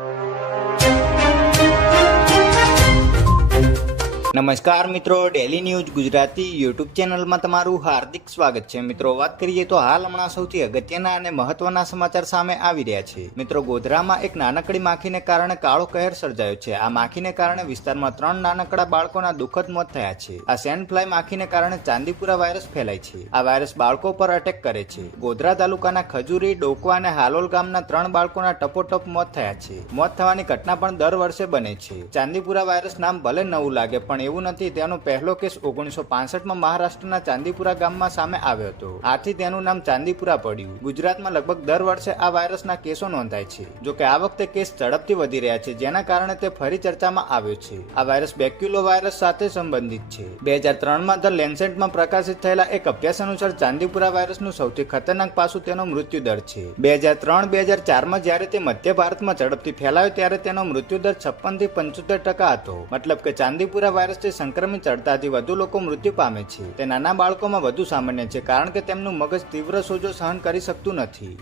you. નમસ્કાર મિત્રો daily news Gujarati YouTube ચેનલમાં તમારું હાર્દિક સ્વાગત છે. મિત્રો, વાત કરીએ તો હાલ હમણાં સૌથી અગત્યના અને મહત્વના સમાચાર સામે આવી રહ્યા છે. મિત્રો, ગોધરામાં એક નાનકડી માખીને કારણે કાળો કહેર સર્જાયો છે. આ માખીને કારણે વિસ્તારમાં ત્રણ નાનકડા બાળકોના દુઃખદ મોત થયા છે. આ સેન્ડ ફ્લાય માખીને કારણે ચાંદીપુરા વાયરસ ફેલાય છે. આ વાયરસ બાળકો પર અટેક કરે છે. ગોધરા તાલુકાના ખજૂરી, ડોકવા અને હાલોલ ગામના ત્રણ બાળકોના ટપોટપ મોત થયા છે. મોત થવાની ઘટના પણ દર વર્ષે બને છે. ચાંદીપુરા વાયરસ નામ ભલે નવું લાગે, પણ એવું નથી, તેનો પહેલો કેસ ઓગણીસો પાસઠમાં મહારાષ્ટ્રના ચાંદીપુરા ગામમાં સામે આવ્યો હતો. આથી તેનું નામ ચાંદીપુરા પડ્યું. ગુજરાતમાં લગભગ દર વર્ષે આ વાયરસના કેસો નોંધાય છે. જો કે આ વખતે કેસ ઝડપથી વધી રહ્યા છે, જેના કારણે તે ફરી ચર્ચામાં આવ્યો છે. આ વાયરસ બેક્યુલો વાયરસ સાથે સંબંધિત છે. બે હજાર ત્રણમાં ધ લેન્સેટમાં પ્રકાશિત થયેલા એક અભ્યાસ અનુસાર ચાંદીપુરા વાયરસનું સૌથી ખતરનાક પાસું તેનો મૃત્યુદર છે. બે હજાર ત્રણ, બે હજાર ચારમાં જ્યારે તે મધ્ય ભારતમાં ઝડપથી ફેલાયો, ત્યારે તેનો મૃત્યુદર છપ્પનથી પંચોતેર ટકા હતો. મતલબ કે ચાંદીપુરા વાયરસથી સંક્રમિત ચડતાથી વધુ લોકો મૃત્યુ પામે છે. તે નાના બાળકોમાં વધુ સામાન્ય છે, કારણ કે તેમનું મગજ તીવ્ર સોજો સહન કરી શકતું નથી.